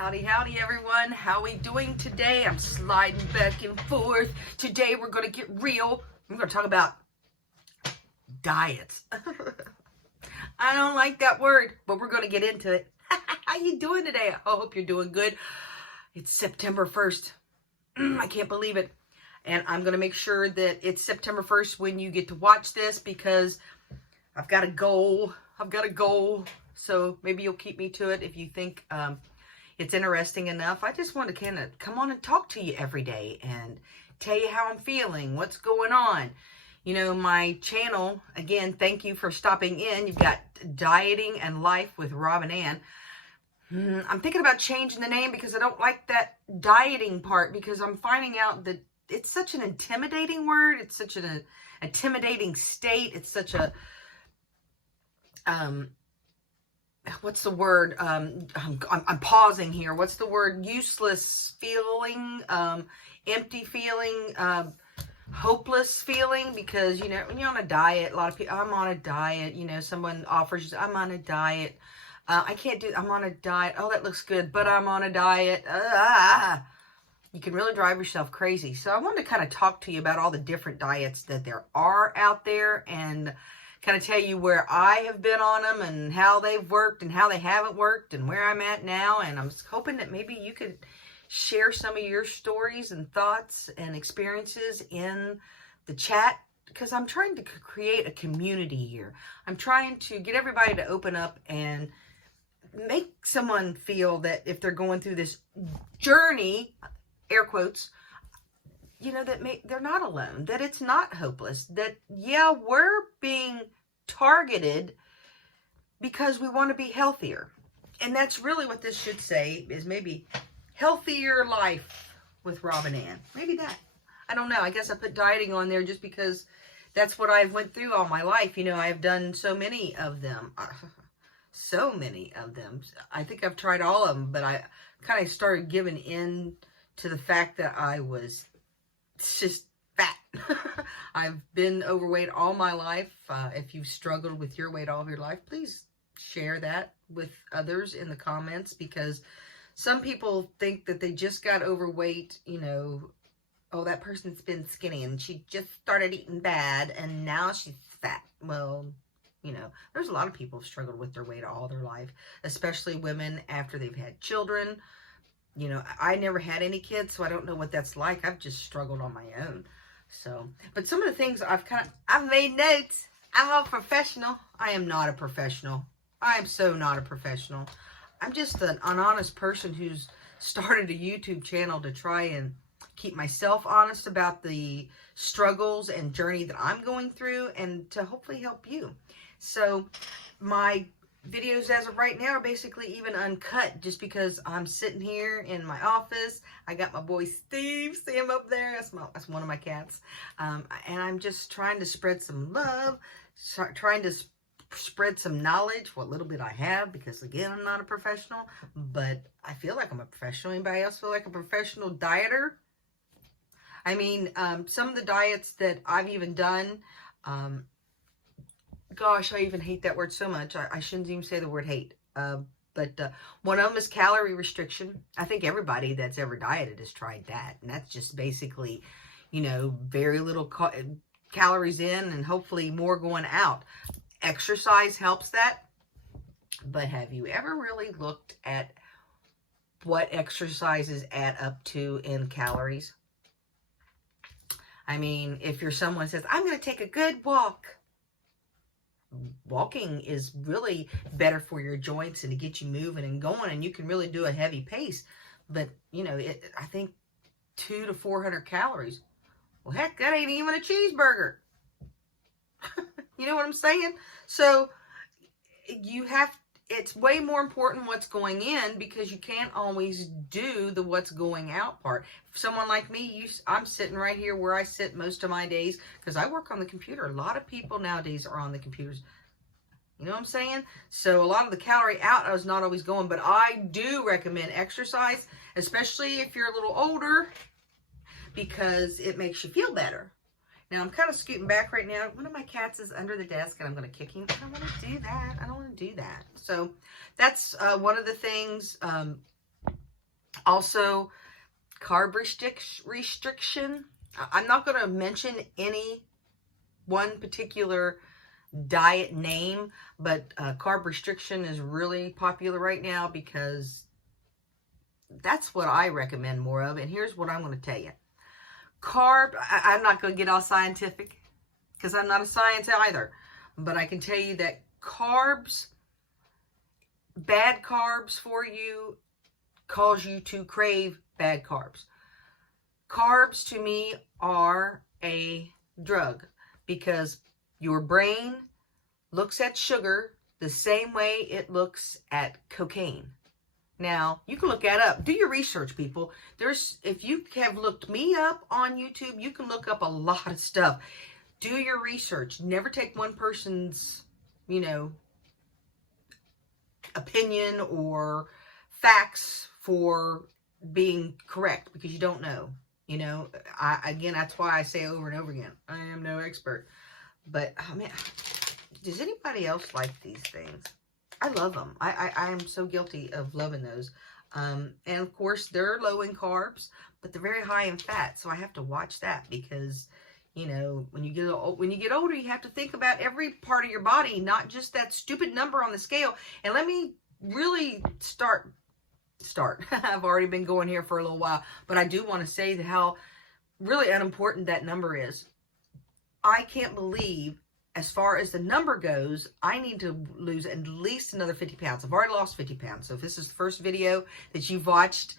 Howdy, howdy, everyone. How we doing today? I'm sliding back and forth. Today, we're going to get real. We're going to talk about diets. I don't like that word, but we're going to get into it. How you doing today? I hope you're doing good. It's September 1st. I can't believe it. And I'm going to make sure that it's September 1st when you get to watch this because I've got a goal. So maybe you'll keep me to it if you think it's interesting enough. I just want to kind of come on and talk to you every day and tell you how I'm feeling, what's going on. You know, my channel, again, thank you for stopping in. You've got Dieting and Life with Rob and Ann. I'm thinking about changing the name because I don't like that dieting part because I'm finding out that it's such an intimidating word. It's such an intimidating state. It's such a, what's the word? I'm pausing here. What's the word? Useless feeling, empty feeling, hopeless feeling, because, you know, when you're on a diet, a lot of people, I'm on a diet, you know, someone offers, I'm on a diet. I can't do, I'm on a diet. Oh, that looks good, but I'm on a diet. You can really drive yourself crazy. So I wanted to kind of talk to you about all the different diets that there are out there and kind of tell you where I have been on them and how they've worked and how they haven't worked and where I'm at now. And I'm hoping that maybe you could share some of your stories and thoughts and experiences in the chat, because I'm trying to create a community here. I'm trying to get everybody to open up and make someone feel that if they're going through this journey, air quotes, you know, that they're not alone, that it's not hopeless, that, yeah, we're being targeted because we want to be healthier. And that's really what this should say, is maybe healthier life with Rob and Ann. Maybe that. I don't know. I guess I put dieting on there just because that's what I've went through all my life. You know, I've done so many of them. So many of them. I think I've tried all of them, but I kind of started giving in to the fact that I was just fat. I've been overweight all my life. If you've struggled with your weight all of your life, please share that with others in the comments, because some people think that they just got overweight, you know, oh, that person's been skinny and she just started eating bad and now she's fat. Well, you know, there's a lot of people who've struggled with their weight all their life, especially women after they've had children. You know, I never had any kids, so I don't know what that's like. I've just struggled on my own. So, but some of the things I've made notes. I'm a professional. I am not a professional. I am so not a professional. I'm just an honest person who's started a YouTube channel to try and keep myself honest about the struggles and journey that I'm going through and to hopefully help you. So my videos as of right now are basically even uncut just because I'm sitting here in my office. I got my boy Steve, see him up there, that's one of my cats, and I'm just trying to spread some love, trying to spread some knowledge, what little bit I have, because again, I'm not a professional, but I feel like I'm a professional. Anybody else feel like a professional dieter? I mean, some of the diets that I've even done, gosh, I even hate that word so much. I shouldn't even say the word hate. But one of them is calorie restriction. I think everybody that's ever dieted has tried that. And that's just basically, you know, very little calories in and hopefully more going out. Exercise helps that. But have you ever really looked at what exercises add up to in calories? I mean, if you're someone who says, I'm going to take a good walk. Walking is really better for your joints and to get you moving and going, and you can really do a heavy pace. But, you know, I think 200 to 400 calories. Well, heck, that ain't even a cheeseburger. You know what I'm saying? So it's way more important what's going in, because you can't always do the what's going out part. For someone like me, I'm sitting right here where I sit most of my days because I work on the computer. A lot of people nowadays are on the computers. You know what I'm saying? So a lot of the calorie out I was not always going, but I do recommend exercise, especially if you're a little older, because it makes you feel better. Now, I'm kind of scooting back right now. One of my cats is under the desk, and I'm going to kick him. I don't want to do that. I don't want to do that. So, that's one of the things Also, carb restriction. I'm not going to mention any one particular diet name, but carb restriction is really popular right now because that's what I recommend more of. And here's what I'm going to tell you. I'm not going to get all scientific because I'm not a science either, but I can tell you that bad carbs for you, cause you to crave bad carbs. Carbs to me are a drug because your brain looks at sugar the same way it looks at cocaine. Now, you can look that up. Do your research, people. If you have looked me up on YouTube, you can look up a lot of stuff. Do your research. Never take one person's, opinion or facts for being correct because you don't know. Again, that's why I say over and over again, I am no expert. But, does anybody else like these things? I love them. I am so guilty of loving those. And of course, they're low in carbs, but they're very high in fat. So I have to watch that because, when you get older, you have to think about every part of your body, not just that stupid number on the scale. And let me really start. I've already been going here for a little while, but I do want to say how really unimportant that number is. I can't believe, as far as the number goes, I need to lose at least another 50 pounds. I've already lost 50 pounds. So if this is the first video that you've watched,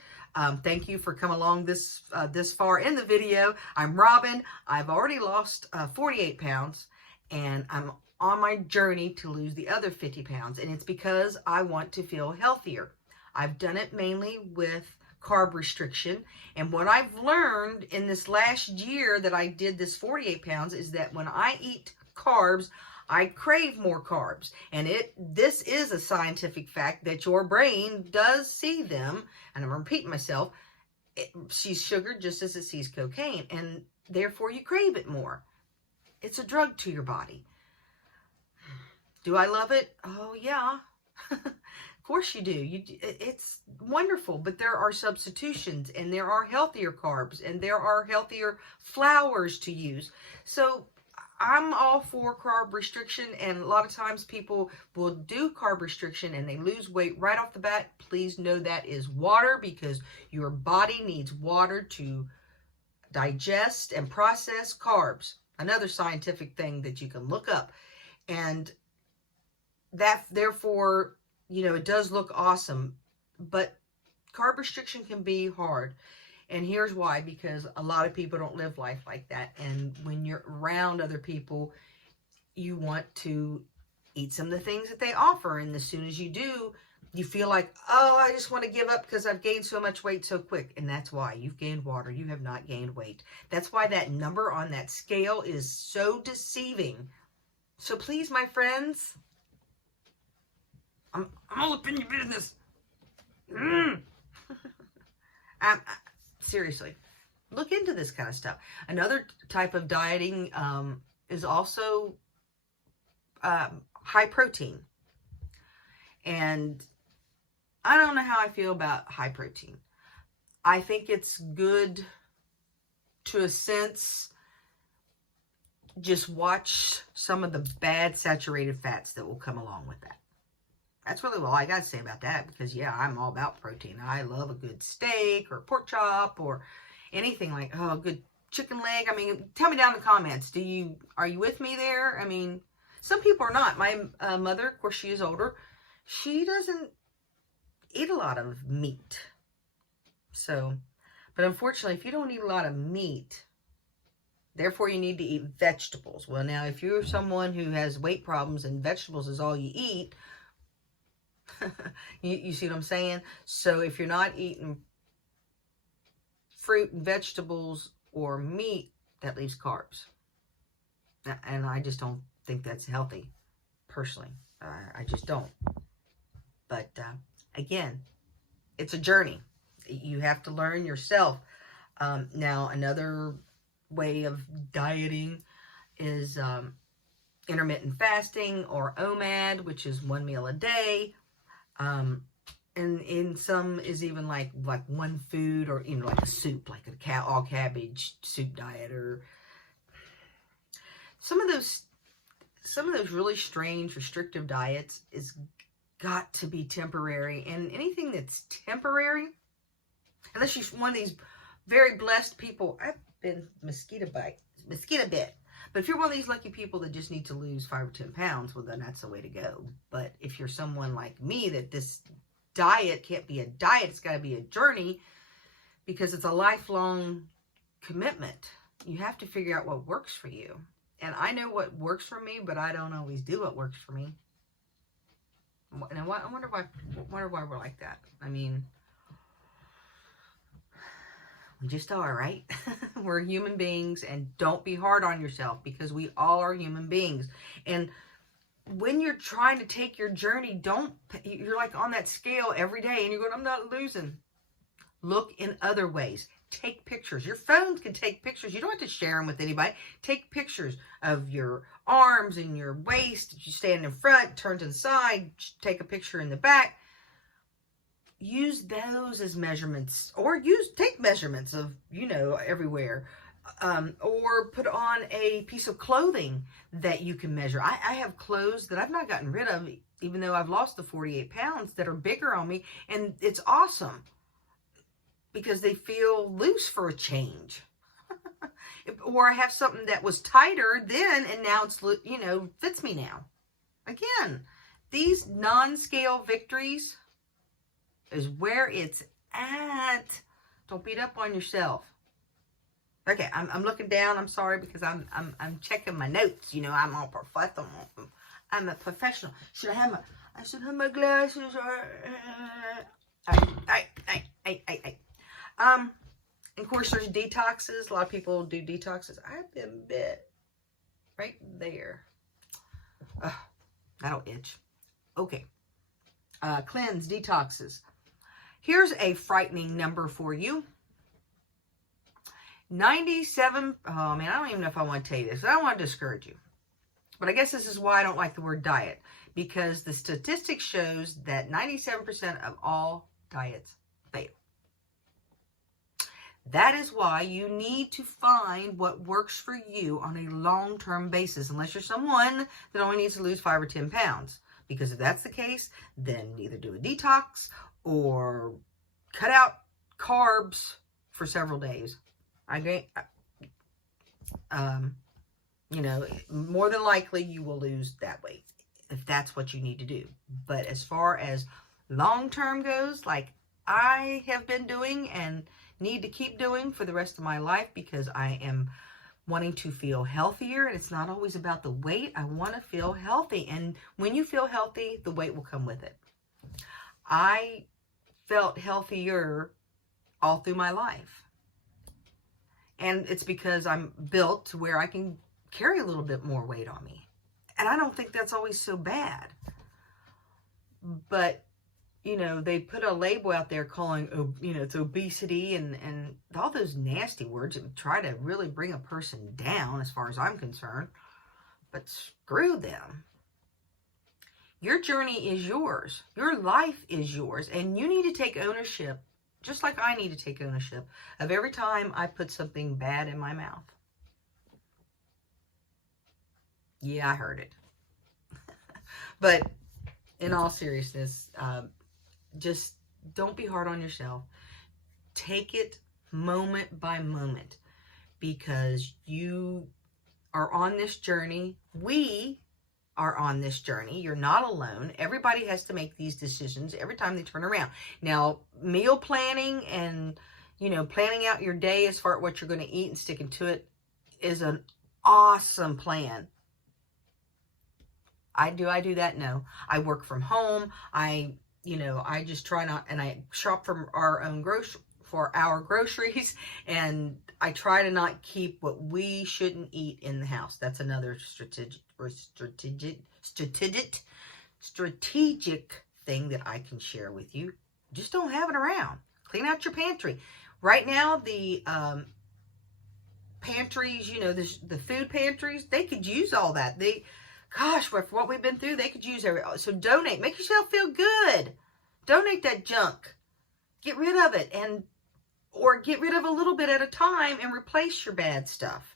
thank you for coming along this far in the video. I'm Robin. I've already lost 48 pounds, and I'm on my journey to lose the other 50 pounds. And it's because I want to feel healthier. I've done it mainly with carb restriction. And what I've learned in this last year that I did this 48 pounds is that when I eat carbs, I crave more carbs. And this is a scientific fact that your brain does see them. And I'm repeating myself. It sees sugar just as it sees cocaine. And therefore you crave it more. It's a drug to your body. Do I love it? Oh, yeah. Of course you do. It's wonderful, but there are substitutions, and there are healthier carbs, and there are healthier flours to use. So I'm all for carb restriction, and a lot of times people will do carb restriction and they lose weight right off the bat. Please know that is water, because your body needs water to digest and process carbs. Another scientific thing that you can look up. And that, therefore, it does look awesome, but carb restriction can be hard. And here's why, because a lot of people don't live life like that. And when you're around other people, you want to eat some of the things that they offer. And as soon as you do, you feel like, oh, I just want to give up because I've gained so much weight so quick. And that's why you've gained water. You have not gained weight. That's why that number on that scale is so deceiving. So please, my friends, I'm all up in your business. Seriously, look into this kind of stuff. Another type of dieting is also high protein. And I don't know how I feel about high protein. I think it's good to a sense. Just watch some of the bad saturated fats that will come along with that. That's really all I got to say about that, because, yeah, I'm all about protein. I love a good steak or pork chop or anything like, a good chicken leg. I mean, tell me down in the comments. Are you with me there? I mean, some people are not. My mother, of course, she is older. She doesn't eat a lot of meat. So, but unfortunately, if you don't eat a lot of meat, therefore you need to eat vegetables. Well, now, if you're someone who has weight problems and vegetables is all you eat, you see what I'm saying? So if you're not eating fruit and vegetables or meat, that leaves carbs. And I just don't think that's healthy, personally. I just don't. But again, it's a journey. You have to learn yourself. Now, another way of dieting is intermittent fasting, or OMAD, which is 1 meal a day. And in some is even like one food, or like a soup, like a all cabbage soup diet, or some of those really strange restrictive diets is got to be temporary. And anything that's temporary, unless you're one of these very blessed people, I've been mosquito bit. But if you're one of these lucky people that just need to lose 5 or 10 pounds, well, then that's the way to go. But if you're someone like me, that this diet can't be a diet, it's got to be a journey, because it's a lifelong commitment. You have to figure out what works for you. And I know what works for me, but I don't always do what works for me. And I wonder why we're like that. I mean, we just are, right? We're human beings, and don't be hard on yourself, because we all are human beings. And when you're trying to take your journey, you're like on that scale every day and you're going, I'm not losing. Look in other ways. Take pictures. Your phones can take pictures. You don't have to share them with anybody. Take pictures of your arms and your waist. You stand in front, turn to the side, take a picture in the back. Use those as measurements, or take measurements of, everywhere. Or put on a piece of clothing that you can measure. I have clothes that I've not gotten rid of, even though I've lost the 48 pounds, that are bigger on me. And it's awesome, because they feel loose for a change. Or I have something that was tighter then, and now it's, fits me now. Again, these non-scale victories is where it's at. Don't beat up on yourself. Okay, I'm looking down. I'm sorry, because I'm checking my notes. I'm all professional. I'm a professional. Should I have my glasses? Of course, there's detoxes. A lot of people do detoxes. I've been bit right there. That'll itch. Okay. Cleanse, detoxes. Here's a frightening number for you. 97, oh man, I don't even know if I want to tell you this. I don't want to discourage you. But I guess this is why I don't like the word diet. Because the statistics shows that 97% of all diets fail. That is why you need to find what works for you on a long-term basis. Unless you're someone that only needs to lose 5 or 10 pounds. Because if that's the case, then either do a detox or cut out carbs for several days. More than likely you will lose that weight if that's what you need to do. But as far as long-term goes, like I have been doing and need to keep doing for the rest of my life, because I am wanting to feel healthier, and it's not always about the weight. I want to feel healthy, and when you feel healthy, the weight will come with it. I felt healthier all through my life. And it's because I'm built to where I can carry a little bit more weight on me. And I don't think that's always so bad. But, they put a label out there calling, it's obesity and all those nasty words that try to really bring a person down as far as I'm concerned. But screw them. Your journey is yours. Your life is yours. And you need to take ownership, just like I need to take ownership of every time I put something bad in my mouth. Yeah, I heard it. But in all seriousness, just don't be hard on yourself. Take it moment by moment, because you are on this journey. We are on this journey. You're not alone. Everybody has to make these decisions every time they turn around. Now, meal planning and, planning out your day as far as what you're going to eat and sticking to it is an awesome plan. I do that? No. I work from home. I just try not, and I shop from our own groceries, and I try to not keep what we shouldn't eat in the house. That's another strategic thing that I can share with you. Just don't have it around. Clean out your pantry. Right now, the pantries, the food pantries, they could use all that. Gosh, for what we've been through, they could use so donate. Make yourself feel good. Donate that junk. Get rid of it, or get rid of a little bit at a time and replace your bad stuff.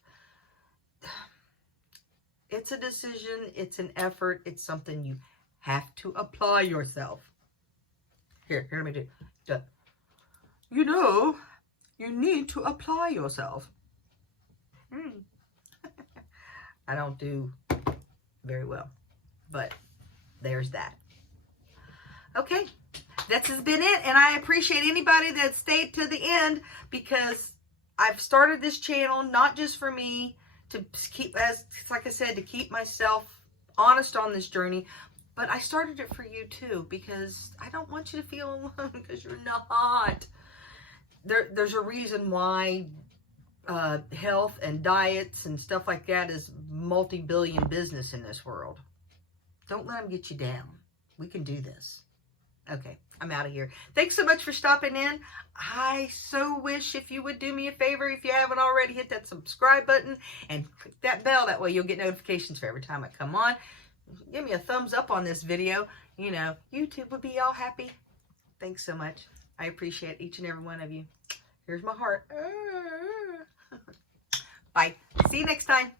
It's a decision. It's an effort. It's something you have to apply yourself. Here, let me do it. You know, you need to apply yourself. I don't do very well, but there's that. Okay, this has been it, and I appreciate anybody that stayed to the end, because I've started this channel not just for me to keep, as like I said, to keep myself honest on this journey, but I started it for you too, because I don't want you to feel alone, because you're not. There's a reason why health and diets and stuff like that is multi-billion business in this world. Don't let them get you down. We can do this. Okay, I'm out of here. Thanks so much for stopping in. I so wish if you would do me a favor, if you haven't already, hit that subscribe button and click that bell. That way you'll get notifications for every time I come on. Give me a thumbs up on this video. You know, YouTube would be all happy. Thanks so much. I appreciate each and every one of you. Here's my heart. Bye. See you next time.